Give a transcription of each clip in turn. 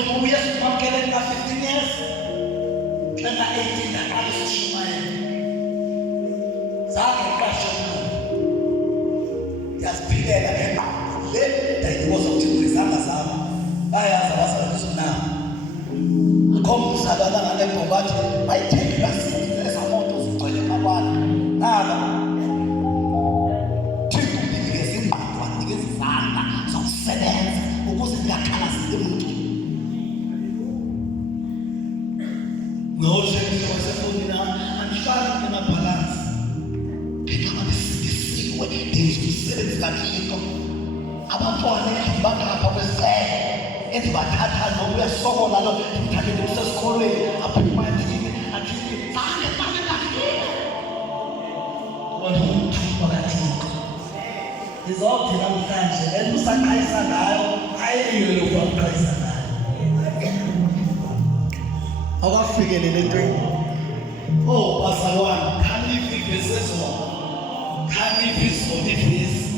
uyesu kwamkele na 15 years na 18 aqala isishumayelo zange ngiqashe umuntu ngiyaziphilela ngemba le ndayikoza ukuthi ngizama zami bayazi abasebenza nami akho umhlaba ngale bhobathi bayithekela sizeza moto zigcwele abantu naba thina unikeza ingqondo wanikeza izandla zokusebenza ukuze ngiyakhalazile umuntu ngoze ngizosefonina anifaki namabalance ngicela ngisikisiwe ndizisebenza kakhulu abantwana bangapha kwesele ezibathatha noma uyasokola lo ngithathele kusesikolweni aphuma endlini athi bale kahle wena umthuma kathiko izothi namhlanje usaqayisa ngayo ayiyo lokuqayisa ngayo awufikelele entweni bazalwane khaliphi ibhizineso khaliphi izolifisi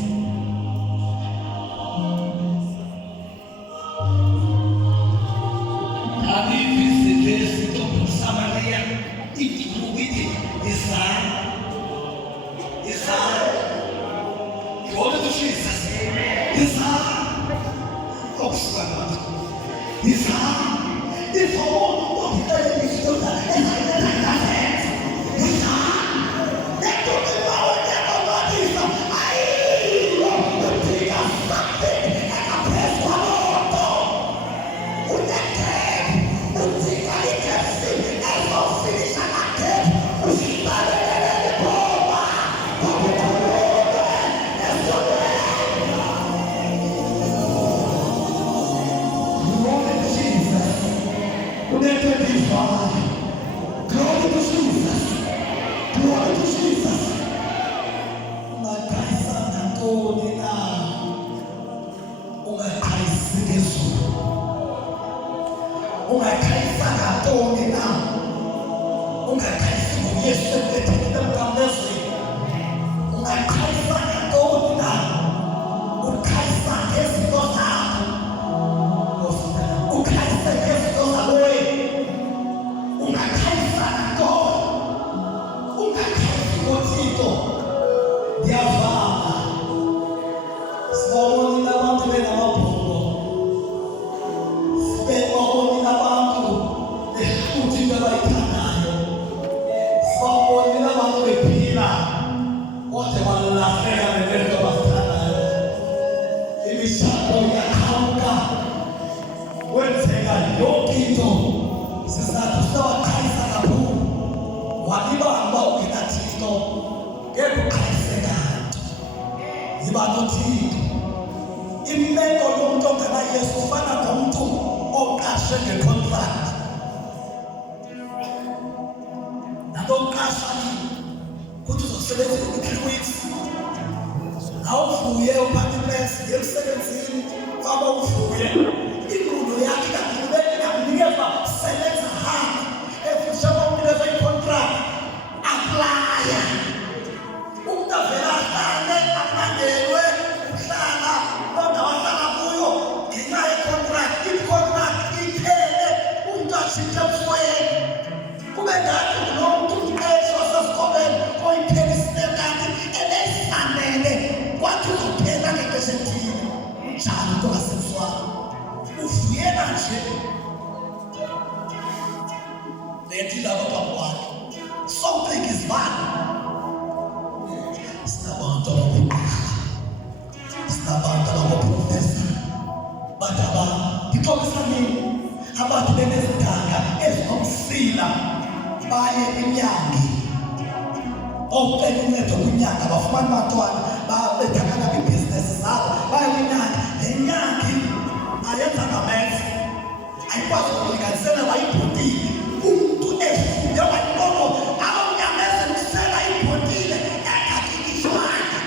imeko yomuntu ongena Yesu ufana nomuntu oqashe ngecontract nabo oqashani ukuthi uzosebenza 3 weeks awuvuye uphathe imesi emsebenzini aba uvuye inkqubo yakhe kakunikeza sebenza hard efishaba unikeza icontract apply umuntu avela ahlale amandelwe uhlala kodwa wahlala kuyo ngenxa yecontract icontract iphele umuntu ashintshe ufoyeni kube ngathi unomuntu uqeshwa sesikoleni oyiphelisile kanti ebeyifanele kwathi uzophela ngexesha elithile njalo into kasemswabo uvuyela nje lethi laba bakwakhe something is bad. Sinabantu abakuqasha sinabantu abakuprofesa bataba ngixolisa nini abantu benezidanga ezinomsila baye emnyango ocela uncedo kwinyanga bafumana abantwana babethakana kwiibhizinesi zabo baye kwinyanga lenyanga ayenza ngameza ayikwazi ukulinganisela bayibhotile umuntu efunde wayibona abamnyameza kusela ibhotile yakakikishwana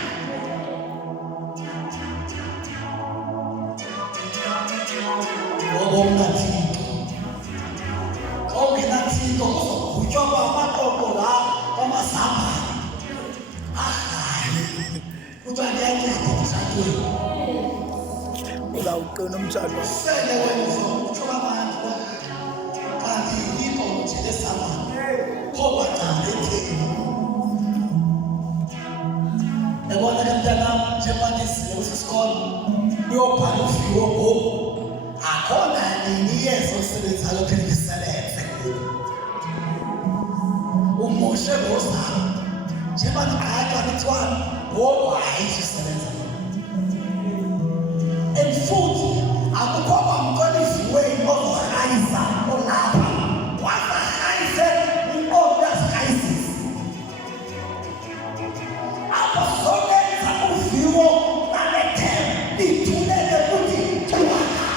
ongenathito kuzogutywa amaqoqo la kwamasambane kuthiwa ndiyanceda emtshatweni uzawuqina umtshato sele wena uzokutsho abantu lesama ngoba cha ethini yabona ke mntana njengoba sizile usisikole uyobhala ufiwo ngoku akhona nini yezo osebenzayo phela isebenze umoshe ngozama njengoba nqaqa kuthiwa ngoku ayisebenza and futhi akukho kwamkona iziweni ozohayisa olapha wazahayise inkomo yazihayisisa apho sokenza uviwo nalethemba lithulele kuthi tuwaka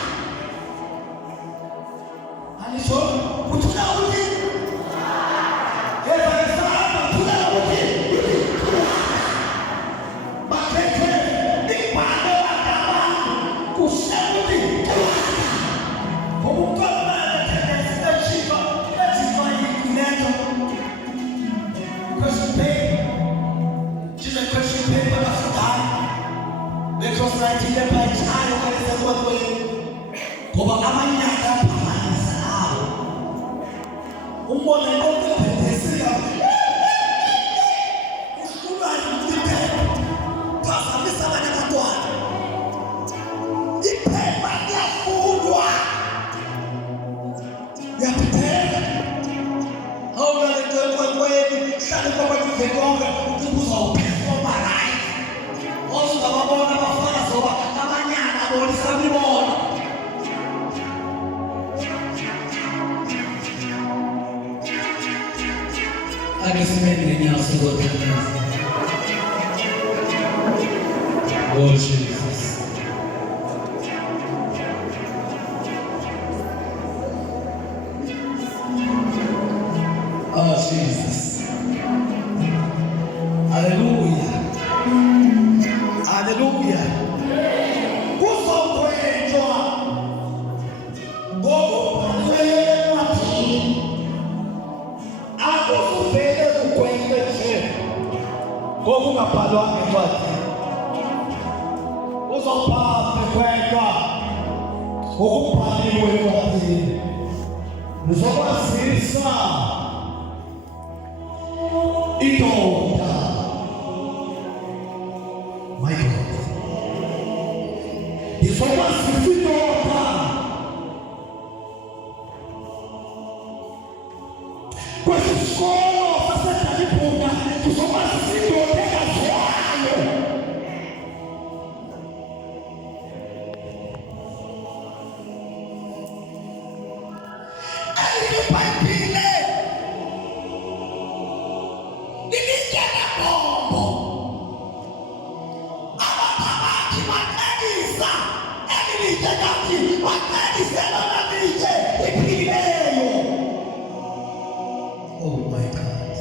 anisho kuthula kuthi yeba esahamba thula kuthi bakhethe ibhalo lakaba kusebuthi ngoba amanyaka aphakamisa nawo umbone konke phethesika uhlulani kuliphepha phazamisa abanye abantwana iphepha liyafundwa yaphetheka awunalekwenkwenkweni hlale kwabakive konke ukuthi uzawuphefoma right ozungababona abafana zoba amanyana abonisa imibono akesimeni ngenyawo sizothandaza. Oh Jesus. Oh Jesus. Hallelujah. Hallelujah. Kuzokwetshwa ngokuphakemathini akuzuvele kukwente nje ngokungabhalwanga encwadini uzophathe kwetshwa ngokubhaliwe encwadini uzokwazisa indoda. My God. Izokwazisa indoda kwesisikolo saseDalibunga uzokwazisa indoda engazwayo elibhayibhile linikela bombo abaphathi bancedisa elilithe kathi bancedisela nalitshe iphilileyo. Oh my God.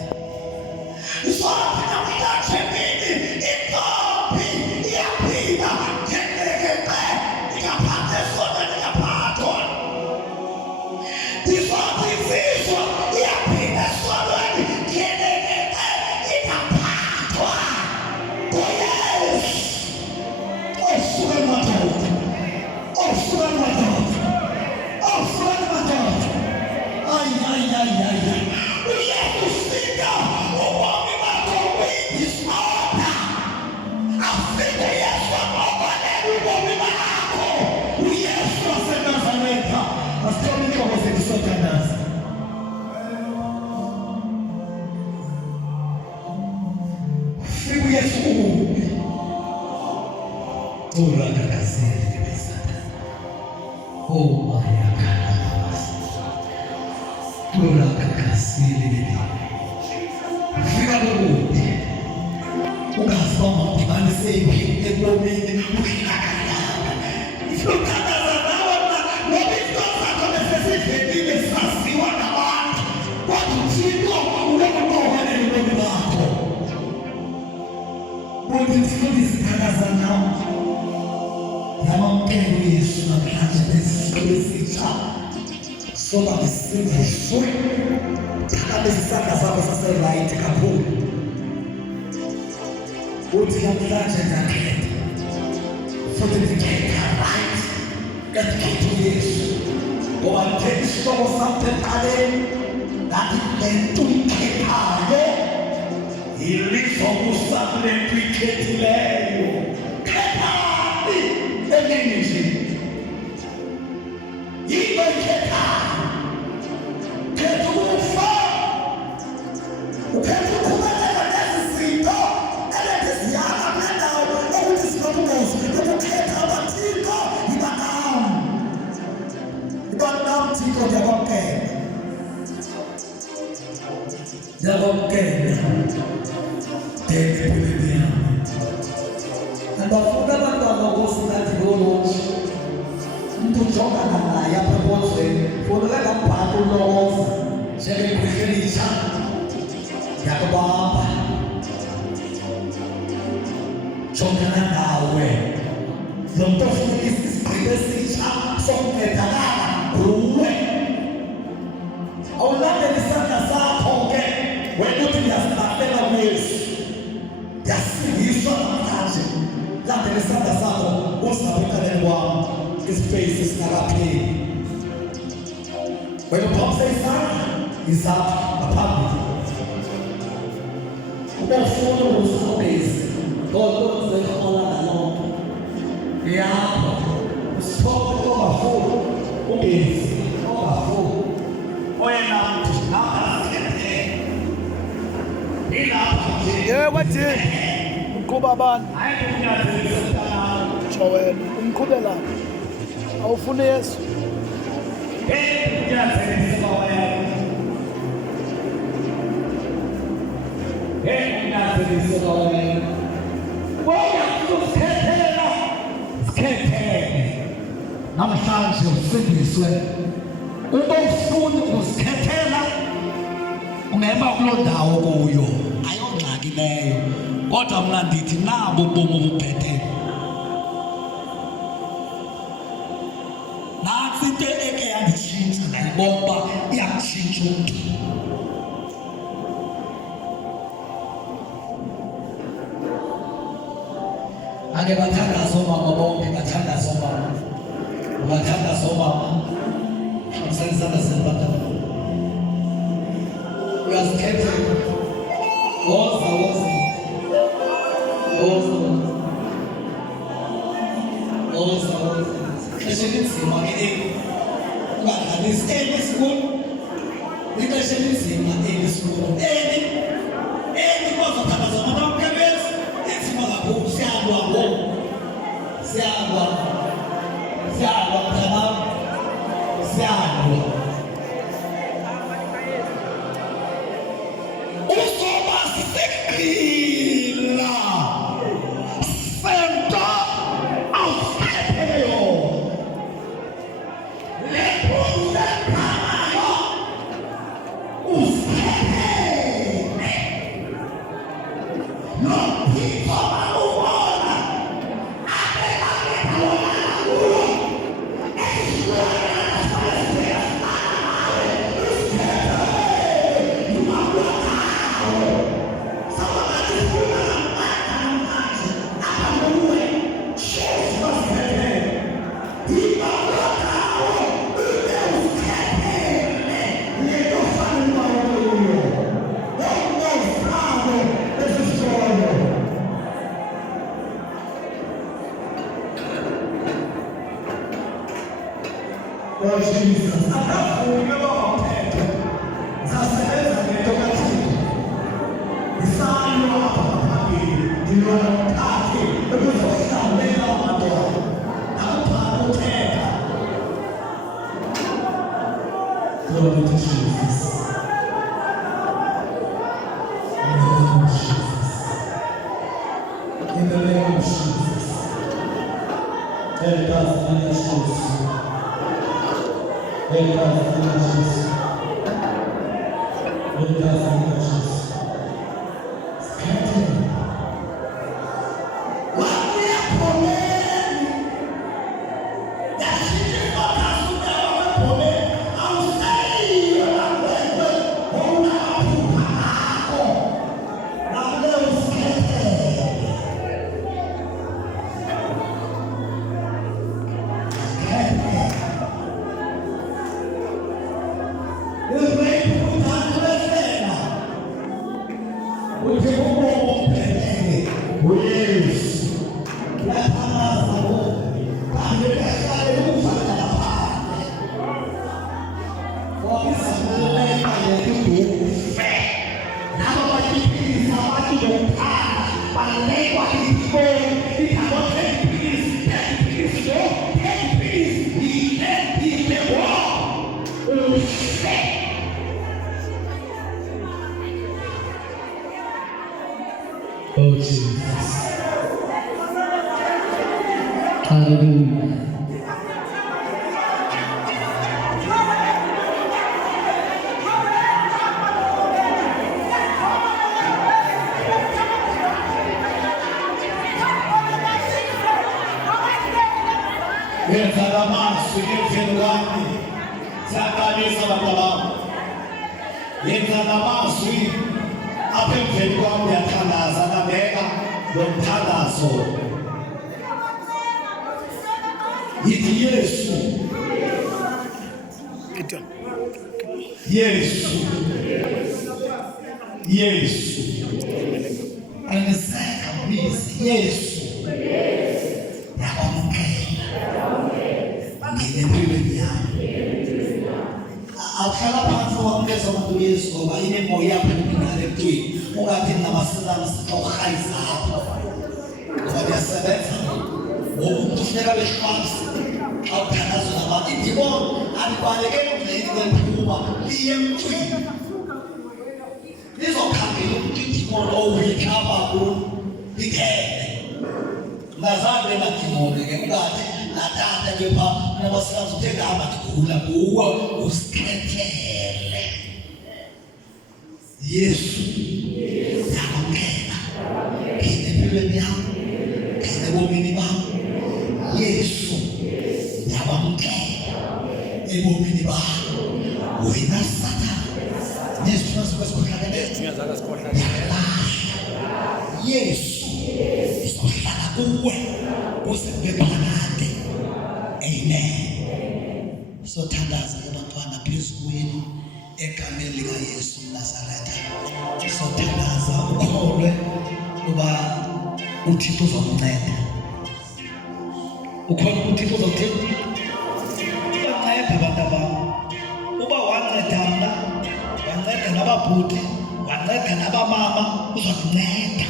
Isona uyathembini intombi iyaphinda ngenekeke ingaphathe sona ingaphathwa isona ifiswa iyaphinda solweni ngenekeke ingaphathwa. Oh yes. Osuke madoda osuke madoda osuke madoda ay ay ay ay ay uyakufika ubomi bakho kuyisona afike Yesu ababalele ubomi bakho uYesu waseNazaretha asithola inhlobo zethu sothandaza. Fika uYesu kubi urakakazeli besana oh my God urakakazeli fika kubi ungazibamba udibanise iphi ebomini uhlakazana ufuthandaza nawe ngoba izinto zakho besesivelile saziwa nabantu kodwa uthixo unokuqokelela ubomi bakho ukuthi sifuna izithandaza nawe yamamkela uYesu namhlanje nesisikolo esitsha soba ngisivuswe phakamisa isandla sakho saseright kakhulu uthi namhlanje ngakhetha futhi ngikhetha right ngakhetha uYesu ngoba ngithe isihloko sami ekuqaleni ngathi le nto uyikhethayo ilizokusapho le nto uyikhethileyo. Khethapi emini nje yinto oyikhethayo. Khetha ukufa, ukhetha uqhubekeka nezi zinto elethe ziyaka kule ndawo ukuthi zinobungozi. Ukukhetha abathixo yibanam, yibanam Thixo, ndiyakwamkela, ndiyakwamkela ndebephelele yami. Andifuna abantwana ukusingathi lolonje umntu ujongana naye apha ekonzweni funeka ngambhaka ulovo njengekhwehlelitsha yakubamba jongana nawe lo mntu ofuneka isigqibo esitsha sokuncedakala nguwe. Awulandeli isandla sakho ke wena uthi ndiyazilahlela kwesu, ndiyasindiswa namhlanje. Landela isandla sakho uzapha ekaleni kwam ispace singakapheli. Wena uphapse isandla izapha ngaphambili. Ubefuna ukusogezi kodwa uzekhola ngalokho yakho usithobe ongafuni ungezi ongafuni wena mntu nakakhethe ilapha nje kwathini uqhuba abantu Joel umqhubela awufuni Yesu namhlanje usindiswe. Uma ufuna ukuzikhethela ungema kuloo ndawo kuyo, ayongxaki leyo. Kodwa mna ndithi nabo ubomi obuphethe. Nantsi into eke yanditshintsha ndayibona uba iyamtshintsha umntu. Ake bathandaze oomama bonke, bathandaze oomama, bathandaze oomama. Msalisana sempatana uyazikhethela. Woza woza woza woza woza ixesha elinzima ke ungadlalisi esikolo, ixesha elinzima esikolo bazothandaza abantu abamkebenzi inzima kakhulu. Siyalwa ngoku, siyalwa mntanam, siyalwa. Uzoba sigqila sento awusithetheyo le phuzekanayo usithethele nophiko balubona abekabekabonana kulo Lord Jesus, akafuni abaphethe zasebenza ngento kaThixo. Isalo apha phambili ndilona mkakhe ekuzohlalela amadoda akuphatha uthetha. Glory to Jesus. In the name of Jesus. Help us in the truth. Help us in the truth. Help us in the truth. Scatter. wakalekwa kiboni itabo Oh Jesus. Hallelujah. Yenza amazwi emveni kwami siyakalisa abantu bami. Yenza amazwi apha emveni kwami uyathandaza nabeka nomthandazo. Yithi Yesu. Yesu. Yesu. Angiseka mbizi Yesu. Empilweni yami awuhlala phansi wamukeza umuntu Yesu ngoba inemoya yakho ingale emntwini ungathi namasizana sixohayisa apho ngoba liyasebenza umuntu ufuneka beshwabisi xa uthandaza nabantu idimoni alibalekeli umdleni kwephuma liye emntwini lizokhangela umuntu idimoni owikha apha kulo lingene ngazange nadimoni ke ungathi natata nje pha nabasikazi uthenga hamba ndikhula kuwo usikhethele Yesu yakwamkela phinde empilweni yami phinde ebomini bami Yesu yakwamkela ebomini bami wena Sathane nesithunywa sikhohlakele Yesu izohlala kuwe kuze kube phakade. Amen. Sothandaza abantwana phezu kwenu egameni lika Yesu Nazaretha. Sothandaza ukholwe kuba uThixo uzokunceda. Ukholwe uThixo uzokunceda. Uyanceda abantu abami. Uba wanceda mna, wanceda nababhuti, wanceda nabamama, uzokunceda.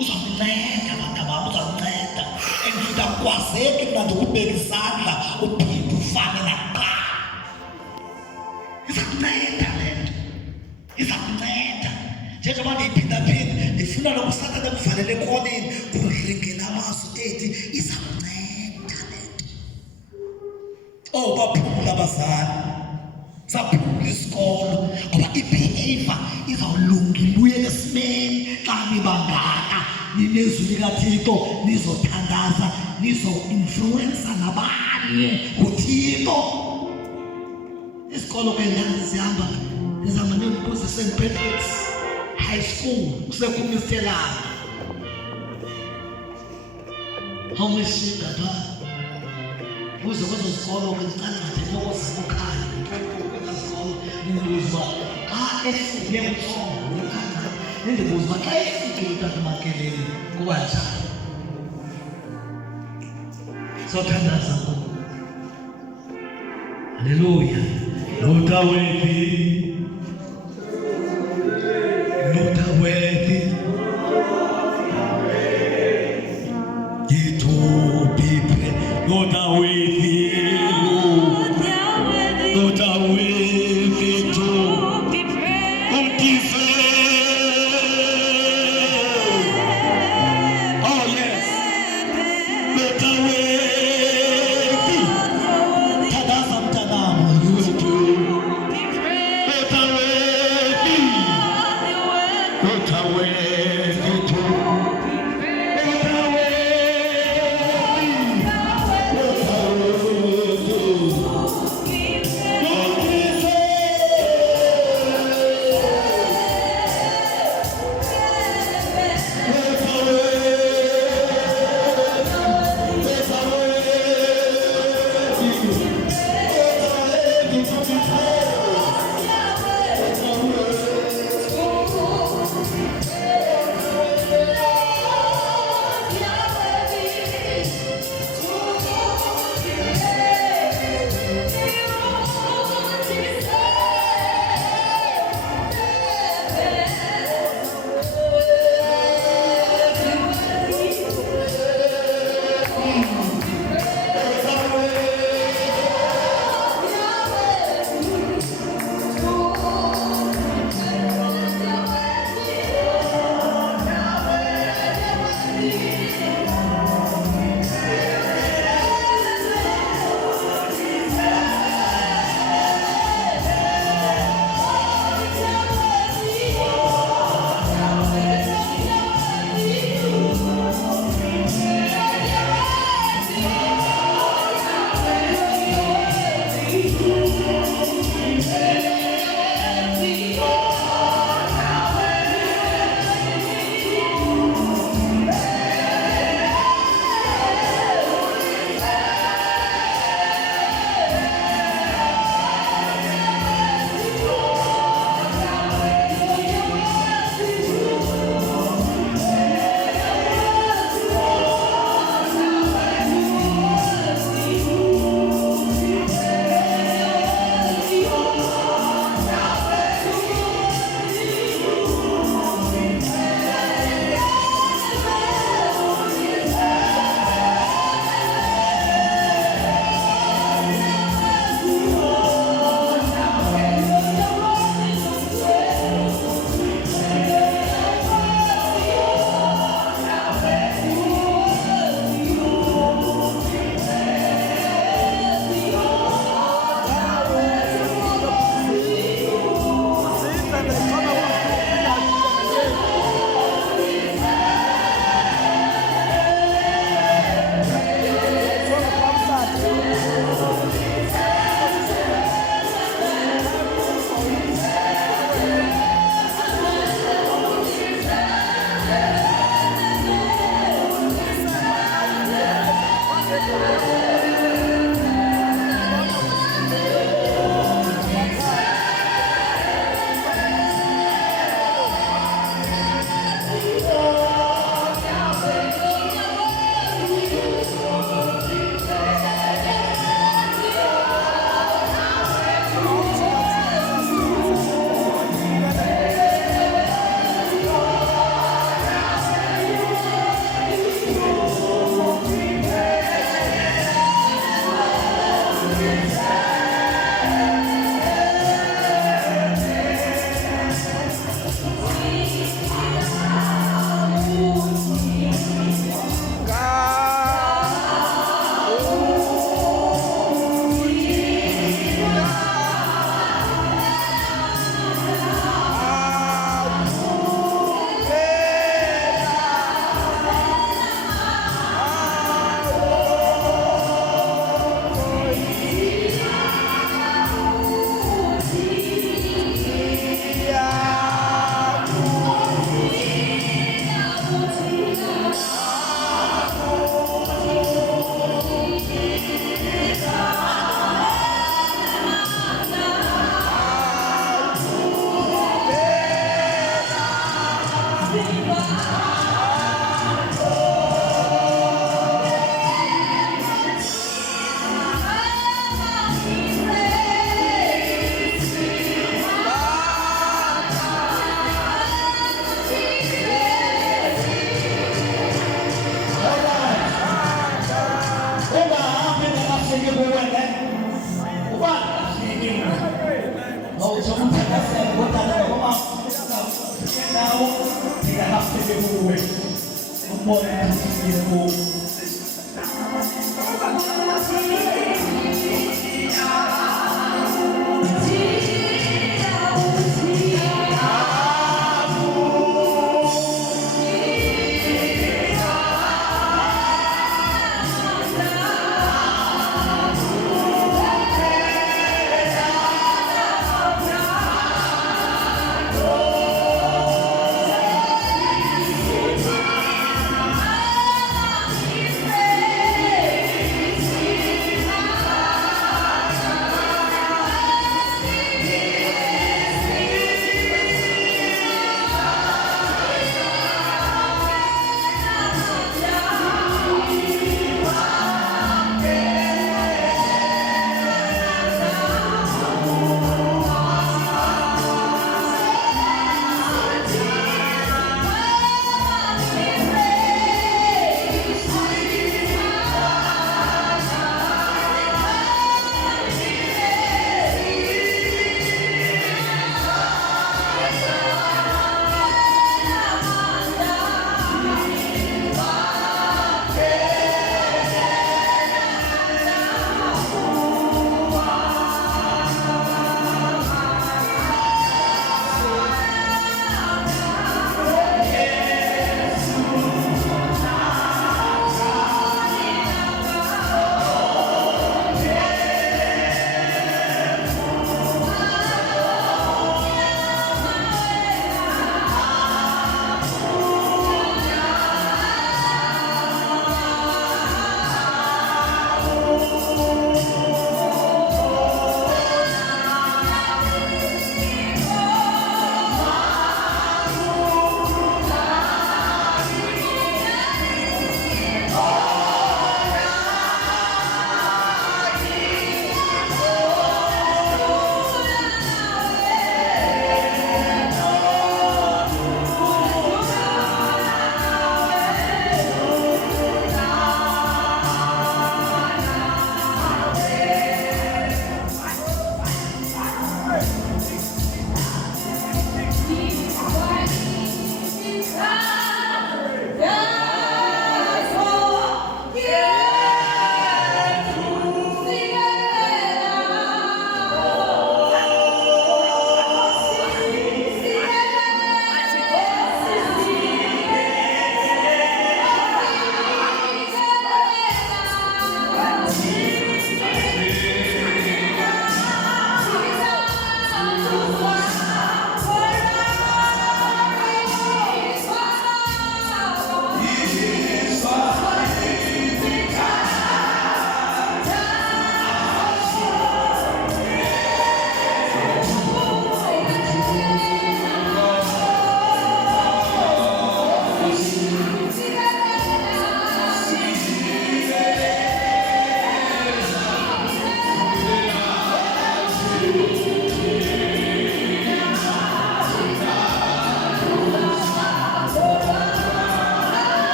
Uzokunceda abantu abami, uzokunceda. Engifika kwazeke mna ndikubeka isandla uphinde ufane nakuqala. Izakunceda le nto. Izakunceda. Njengoba ndiyiphinda-phinda ndifuna nokuSathane ekuvalele ekoneni kuringela amazwi ethi izakunceda le nto. Oh baphula abazali. Saphula isikolo ngoba i-behavior izawulungile uyele esimeni xa nibangaka ninezwi likaThixo nizothandaza nizo-influensa nabanye nguThixo. Isikolo ke ndandizihamba neMbuzi St. Patrick's High School kuseKuMiselana awumeshinga phaa kuze kwezo sikolo ke ndicangcathe nokozibukhaya sikolo ndibuza xa efike uthongo lokhanca ndibuza xa efike uTataMakelele kuba njani. Sothandaza ngoku. Haleluya. Lord worthy, Lord worthy, to be praised. Lord worthy, Lord worthy to be praised. Oh yes, Lord worthy. Tadaza mtanamu, you will do. Một